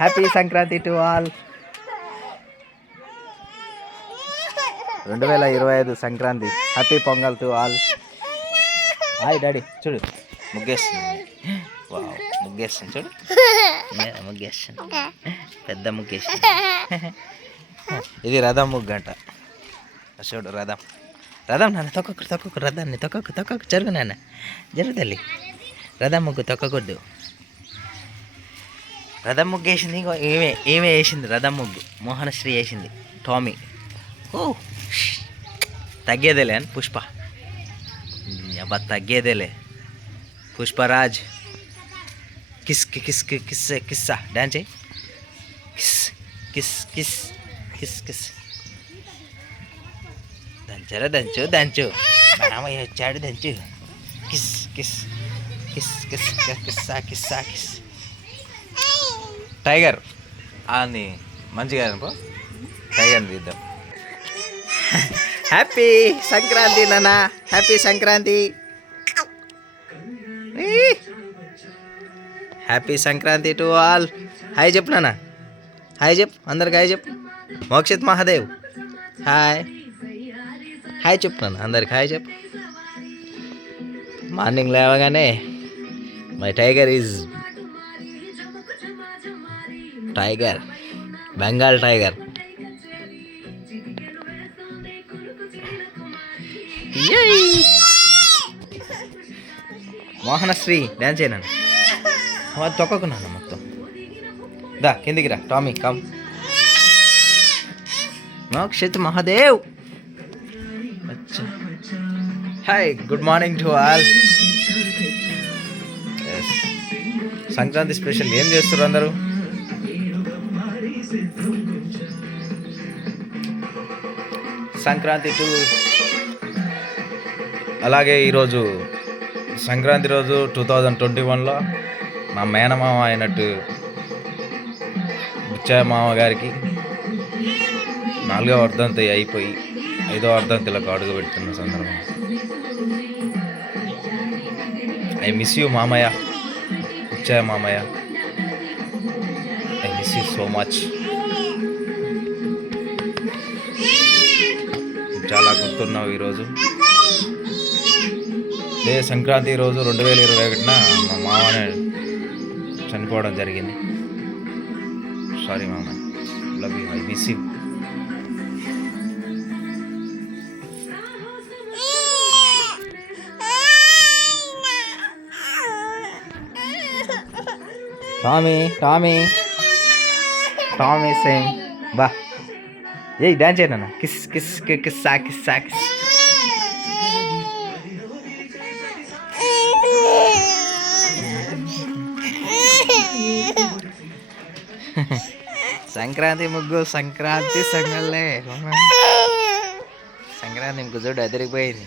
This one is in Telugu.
Happy Sankranti to all. 2025 Sankranti. Happy pongal to all. Hi daddy చూడు ముగ్గేస్తుంది. ముగ్గేస్తుంది చూడు, ముగ్గేస్తుంది, పెద్ద ముగ్గేస్తుంది. ఇది రథం ముగ్గు అంట. చూడు రథం, రథం నాన్న తొక్కకు రథాన్ని తొక్కకు జరుగు నాన్న, జరుగు తల్లి. రథం ముగ్గు తొక్కకూడదు. రథం ముగ్గు వేసింది ఏమే వేసింది రథం ముగ్గు. మోహనశ్రీ వేసింది. టామీ ఓ తగ్గేదేలే అని పుష్ప. అబ్బా తగ్గేదేలే. పుష్పరాజ్ కిస్సా డాన్స్ చేయి. కిస్ దంచరా దంచు రామయ్య వచ్చాడు దంచు. కిస్. టైగర్ అని మంచిగా అనుకో, టైగర్ని తీద్దాం. హ్యాపీ సంక్రాంతి నాన్న, happy Sankranti. Happy Sankranti to all. Hi చెప్పు నాన్న, హాయ్ చెప్పు అందరికి, హాయ్ చెప్పు. మోక్షిత్ మహాదేవ్ హాయ్ చెప్పు నాన్న అందరికి, హాయ్ చెప్పు. మార్నింగ్ లేవగానే my tiger is tiger, Bengal tiger. Mohanasri dance చేయను తొక్కకున్నాను మొత్తం. దా కిందికి రా Tommy come. Mokshith Mahadev. Hi good morning to all. Sankranti special ఏం చేస్తారు అందరూ? సంక్రాంతి టు అలాగే ఈరోజు సంక్రాంతి రోజు 2021లో మా మేనమామ అయినట్టు బుచ్చయ్య మామ గారికి 4వ వర్ధంతి అయిపోయి 5వ వర్ధంతిలోకి అడుగు పెడుతున్న సందర్భం. ఐ మిస్ యూ మామయ్య, బుచ్చయ్య మామయ్య, I miss you so much. చాలా గుర్తున్నావు ఈరోజు. సంక్రాంతి రోజు 2021 మా మామనే చనిపోవడం జరిగింది. సారీ మామ, love you, I miss you. Tommy same బా. ఏ డాన్స్ చేయనా? కిస్సా. సంక్రాంతి ముగ్గు, సంక్రాంతి సంగల్లే. సంక్రాంతి ముగ్గు చూడు అదిరిపోయింది.